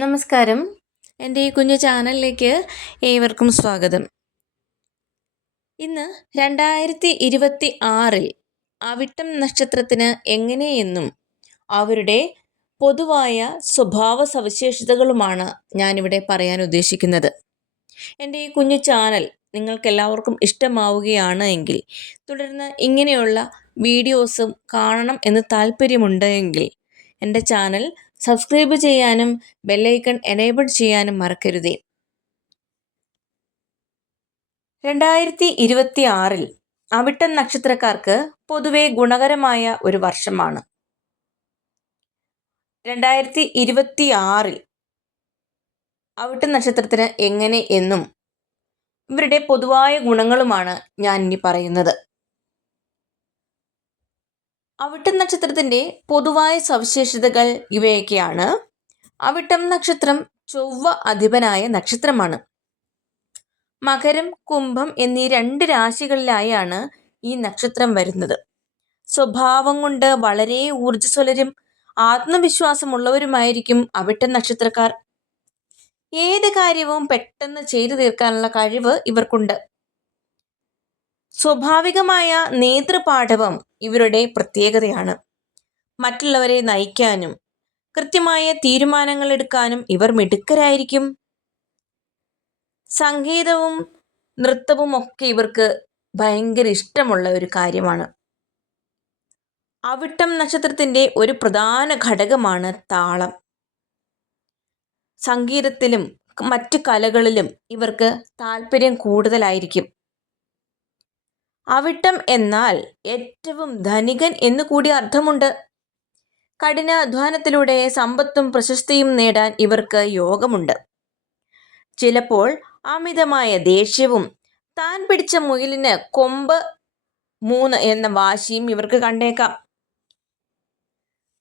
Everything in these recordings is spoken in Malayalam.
നമസ്കാരം. എൻ്റെ ഈ കുഞ്ഞു ചാനലിലേക്ക് ഏവർക്കും സ്വാഗതം. ഇന്ന് 2026 അവിട്ടം നക്ഷത്രത്തിന് എങ്ങനെയെന്നും അവരുടെ പൊതുവായ സ്വഭാവ സവിശേഷതകളുമാണ് ഞാനിവിടെ പറയാൻ ഉദ്ദേശിക്കുന്നത്. എൻ്റെ ഈ കുഞ്ഞു ചാനൽ നിങ്ങൾക്കെല്ലാവർക്കും ഇഷ്ടമാവുകയാണ് എങ്കിൽ, തുടർന്ന് ഇങ്ങനെയുള്ള വീഡിയോസും കാണണം എന്ന് താല്പര്യമുണ്ട് എങ്കിൽ എൻ്റെ ചാനൽ സബ്സ്ക്രൈബ് ചെയ്യാനും ബെല്ലൈക്കൺ എനേബിൾ ചെയ്യാനും മറക്കരുതേ. 2026 അവിട്ടം നക്ഷത്രക്കാർക്ക് പൊതുവെ ഗുണകരമായ ഒരു വർഷമാണ്. 2026 അവിട്ടം നക്ഷത്രത്തിന് എങ്ങനെ എന്നും ഇവരുടെ പൊതുവായ ഗുണങ്ങളുമാണ് ഞാൻ ഇനി പറയുന്നത്. അവിട്ടം നക്ഷത്രത്തിൻ്റെ പൊതുവായ സവിശേഷതകൾ ഇവയൊക്കെയാണ്. അവിട്ടം നക്ഷത്രം ചൊവ്വ അധിപനായ നക്ഷത്രമാണ്. മകരം, കുംഭം എന്നീ 2 രാശികളിലായാണ് ഈ നക്ഷത്രം വരുന്നത്. സ്വഭാവം കൊണ്ട് വളരെ ഊർജ്ജസ്വലരും ആത്മവിശ്വാസമുള്ളവരുമായിരിക്കും അവിട്ടം നക്ഷത്രക്കാർ. ഏത് കാര്യവും പെട്ടെന്ന് ചെയ്തു തീർക്കാനുള്ള കഴിവ് ഇവർക്കുണ്ട്. സ്വാഭാവികമായ നേതൃപാടവം ഇവരുടെ പ്രത്യേകതയാണ്. മറ്റുള്ളവരെ നയിക്കാനും കൃത്യമായ തീരുമാനങ്ങൾ എടുക്കാനും ഇവർ മിടുക്കരായിരിക്കും. സംഗീതവും നൃത്തവും ഒക്കെ ഇവർക്ക് ഭയങ്കര ഇഷ്ടമുള്ള ഒരു കാര്യമാണ്. അവിട്ടം നക്ഷത്രത്തിൻ്റെ ഒരു പ്രധാന ഘടകമാണ് താളം. സംഗീതത്തിലും മറ്റു കലകളിലും ഇവർക്ക് താല്പര്യം കൂടുതലായിരിക്കും. അവിട്ടം എന്നാൽ ഏറ്റവും ധനികൻ എന്നു കൂടി അർത്ഥമുണ്ട്. കഠിന അധ്വാനത്തിലൂടെ സമ്പത്തും പ്രശസ്തിയും നേടാൻ ഇവർക്ക് യോഗമുണ്ട്. ചിലപ്പോൾ അമിതമായ ദേഷ്യവും താൻ പിടിച്ച മുയലിന് കൊമ്പ് 3 എന്ന വാശിയും ഇവർക്ക് കണ്ടേക്കാം.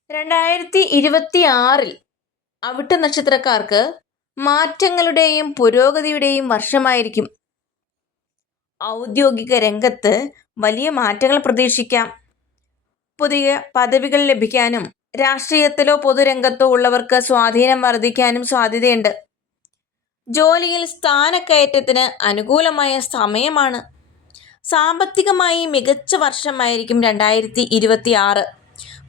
2026 അവിട്ട നക്ഷത്രക്കാർക്ക് മാറ്റങ്ങളുടെയും പുരോഗതിയുടെയും വർഷമായിരിക്കും. ഔദ്യോഗിക രംഗത്ത് വലിയ മാറ്റങ്ങൾ പ്രതീക്ഷിക്കാം. പുതിയ പദവികൾ ലഭിക്കാനും രാഷ്ട്രീയത്തിലോ പൊതുരംഗത്തോ ഉള്ളവർക്ക് സ്വാധീനം വർദ്ധിക്കാനും സാധ്യതയുണ്ട്. ജോലിയിൽ സ്ഥാനക്കയറ്റത്തിന് അനുകൂലമായ സമയമാണ്. സാമ്പത്തികമായി മികച്ച വർഷമായിരിക്കും 2026.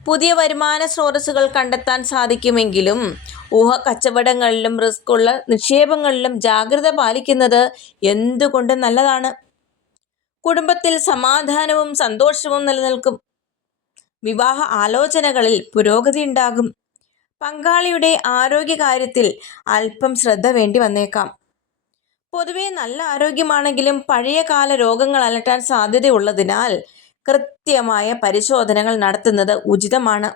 പുതിയ വരുമാന സ്രോതസ്സുകൾ കണ്ടെത്താൻ സാധിക്കുമെങ്കിലും ഊഹക്കച്ചവടങ്ങളിലും റിസ്ക്കുള്ള നിക്ഷേപങ്ങളിലും ജാഗ്രത പാലിക്കുന്നത് എന്തുകൊണ്ടും നല്ലതാണ്. കുടുംബത്തിൽ സമാധാനവും സന്തോഷവും നിലനിൽക്കും. വിവാഹ ആലോചനകളിൽ പുരോഗതി ഉണ്ടാകും. പങ്കാളിയുടെ ആരോഗ്യകാര്യത്തിൽ അല്പം ശ്രദ്ധ വേണ്ടി വന്നേക്കാം. പൊതുവെ നല്ല ആരോഗ്യമാണെങ്കിലും പഴയകാല രോഗങ്ങൾ അലട്ടാൻ സാധ്യതയുള്ളതിനാൽ കൃത്യമായ പരിശോധനകൾ നടത്തുന്നത് ഉചിതമാണ്.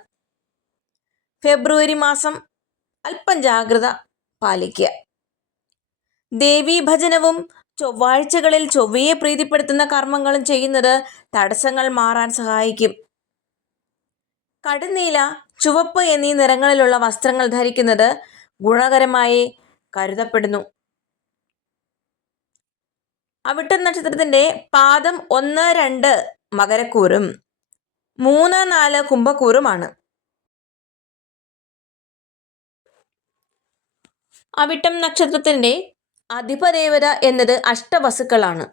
ഫെബ്രുവരി മാസം അല്പം ജാഗ്രത പാലിക്കുക. ദേവീഭജനവും ചൊവ്വാഴ്ചകളിൽ ചൊവ്വയെ പ്രീതിപ്പെടുത്തുന്ന കർമ്മങ്ങളും ചെയ്യുന്നത് തടസ്സങ്ങൾ മാറാൻ സഹായിക്കും. കടുന്നീല, ചുവപ്പ് എന്നീ നിറങ്ങളിലുള്ള വസ്ത്രങ്ങൾ ധരിക്കുന്നത് ഗുണകരമായി കരുതപ്പെടുന്നു. അവിട്ടം നക്ഷത്രത്തിന്റെ പാദം 1, 2 മകരക്കൂറും 3, 4 കുംഭക്കൂറുമാണ്. അവിട്ടം നക്ഷത്രത്തിന്റെ അധിപദേവത എന്നത് അഷ്ടവസുക്കളാണ്.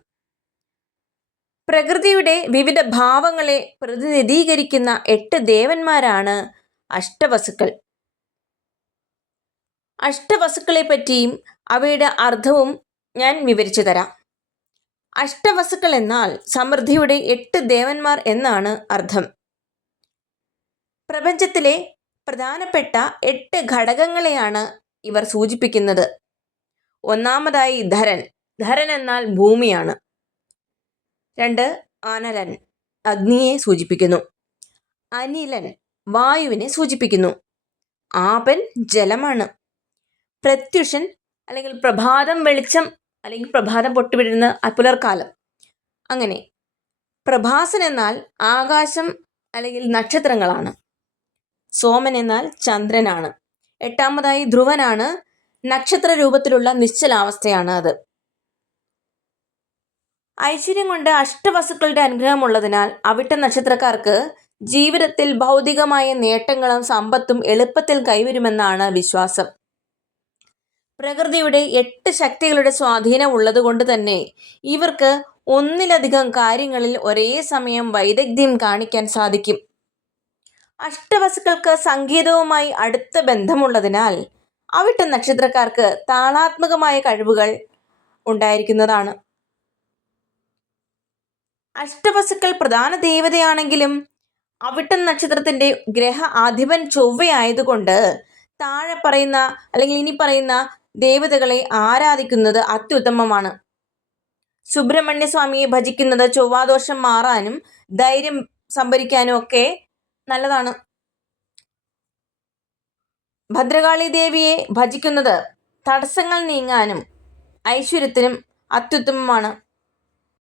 പ്രകൃതിയുടെ വിവിധ ഭാവങ്ങളെ പ്രതിനിധീകരിക്കുന്ന 8 ദേവന്മാരാണ് അഷ്ടവസുക്കൾ. അഷ്ടവസുക്കളെ പറ്റിയും അവയുടെ അർത്ഥവും ഞാൻ വിവരിച്ചു തരാം. അഷ്ടവസുക്കൾ എന്നാൽ സമൃദ്ധിയുടെ 8 ദേവന്മാർ എന്നാണ് അർത്ഥം. പ്രപഞ്ചത്തിലെ പ്രധാനപ്പെട്ട 8 ഘടകങ്ങളെയാണ് ഇവർ സൂചിപ്പിക്കുന്നത്. ഒന്നാമതായി ധരൻ. ധരൻ എന്നാൽ ഭൂമിയാണ്. 2 അനലൻ, അഗ്നിയെ സൂചിപ്പിക്കുന്നു. അനിലൻ, വായുവിനെ സൂചിപ്പിക്കുന്നു. ആപൻ, ജലമാണ്. പ്രത്യുഷൻ അല്ലെങ്കിൽ പ്രഭാതം, വെളിച്ചം അല്ലെങ്കിൽ പ്രഭാതം പൊട്ടിവിടുന്ന പുലർക്കാലം. അങ്ങനെ പ്രഭാസൻ എന്നാൽ ആകാശം അല്ലെങ്കിൽ നക്ഷത്രങ്ങളാണ്. സോമൻ എന്നാൽ ചന്ദ്രനാണ്. 8ാമതായി ധ്രുവനാണ്. നക്ഷത്ര രൂപത്തിലുള്ള നിശ്ചലാവസ്ഥയാണ് അത്. ഐശ്വര്യം കൊണ്ട് അഷ്ടവസുക്കളുടെ അനുഗ്രഹമുള്ളതിനാൽ അവിട്ട നക്ഷത്രക്കാർക്ക് ജീവിതത്തിൽ ഭൗതികമായ നേട്ടങ്ങളും സമ്പത്തും എളുപ്പത്തിൽ കൈവരുമെന്നാണ് വിശ്വാസം. പ്രകൃതിയുടെ 8 ശക്തികളുടെ സ്വാധീനം ഉള്ളതുകൊണ്ട് തന്നെ ഇവർക്ക് ഒന്നിലധികം കാര്യങ്ങളിൽ ഒരേ സമയം വൈദഗ്ധ്യം കാണിക്കാൻ സാധിക്കും. അഷ്ടവസുക്കൾക്ക് സംഗീതവുമായി അടുത്ത ബന്ധമുള്ളതിനാൽ അവിട്ട നക്ഷത്രക്കാർക്ക് താളാത്മകമായ കഴിവുകൾ ഉണ്ടായിരിക്കുന്നതാണ്. അഷ്ടവസുക്കൾ പ്രധാന ദേവതയാണെങ്കിലും അവിട്ടം നക്ഷത്രത്തിന്റെ ഗ്രഹ അധിപൻ ചൊവ്വയായതുകൊണ്ട് താഴെ പറയുന്ന അല്ലെങ്കിൽ ഇനി പറയുന്ന ദേവതകളെ ആരാധിക്കുന്നത് അത്യുത്തമമാണ്. സുബ്രഹ്മണ്യ സ്വാമിയെ ഭജിക്കുന്നത് ചൊവ്വാദോഷം മാറാനും ധൈര്യം സംഭരിക്കാനും ഒക്കെ നല്ലതാണ്. ഭദ്രകാളി ദേവിയെ ഭജിക്കുന്നത് തടസ്സങ്ങൾ നീങ്ങാനും ഐശ്വര്യത്തിനും അത്യുത്തമമാണ്.